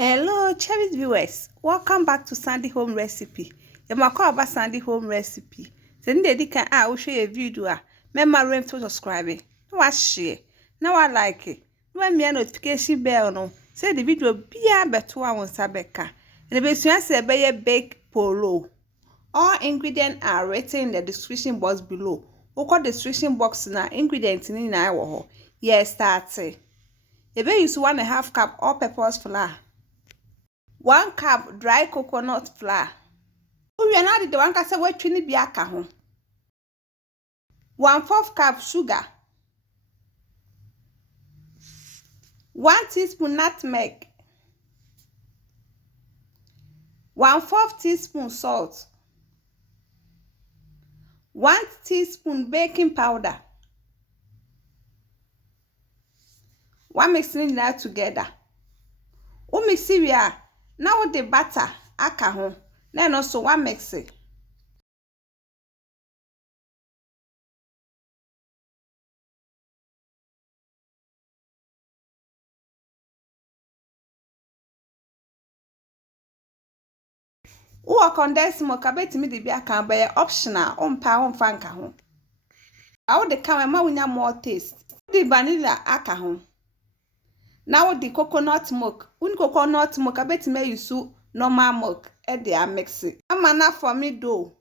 Hello, cherished viewers. Welcome back to Sandy Home Recipe. You call about Sandy Home Recipe. Send the can I will share a video. Remember to subscribe. No, share. Now I like it. No, me a notification bell no. Say the video be a better one Sabeka. And the best say be a baked poloo. All ingredients are written in the description box below. Oko description box na ingredients in na wo. Yes, start. You be use 1.5 cup all-purpose flour. 1 cup dry coconut flour. We are now the one can say what trini biaka home. 1/4 cup sugar. 1 teaspoon nutmeg. 1/4 teaspoon salt. 1 teaspoon baking powder. 1 mixing that together. Mix it now the butter aka ho. Then also 1 mix it. Condense milk abetimi de bia kan be optional on fanka ho. Awo de kan ma wunya more taste. The vanilla aka ho. Now the coconut milk. Coconut milk abetimi use normal milk e dey mix it. Amana for me do.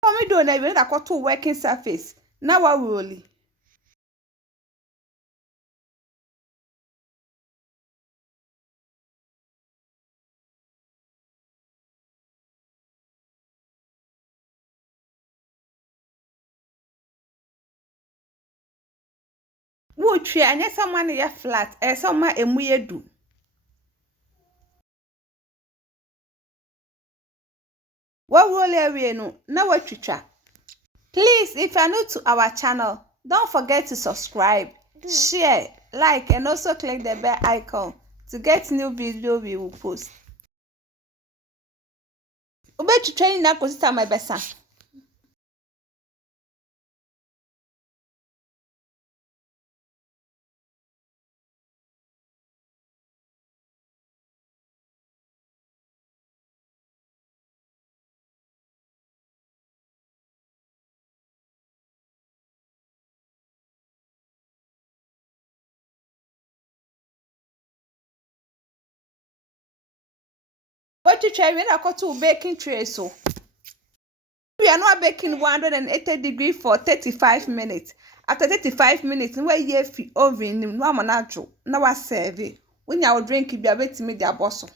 For me do na we da to working surface. Now I roll. Wo twe anya someone ye flat, someone emu ye du. What roll area no, na what twitwa. Please, if you are new to our channel, don't forget to subscribe, share, like, and also click the bell icon to get new video we will post. Ube to training na kosita my besa. What to try when I got to baking tray so. We are not baking 180 degrees for 35 minutes. After 35 minutes, we ye fi oven no manaju. Na wa serve. When you drink it, be abeti me dia bosso.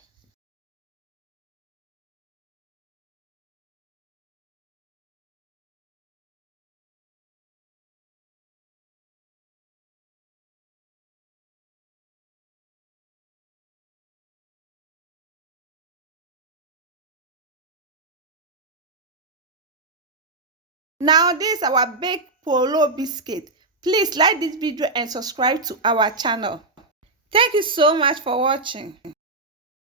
Now this is our baked Poloo biscuit. Please like this video and subscribe to our channel. Thank you so much for watching.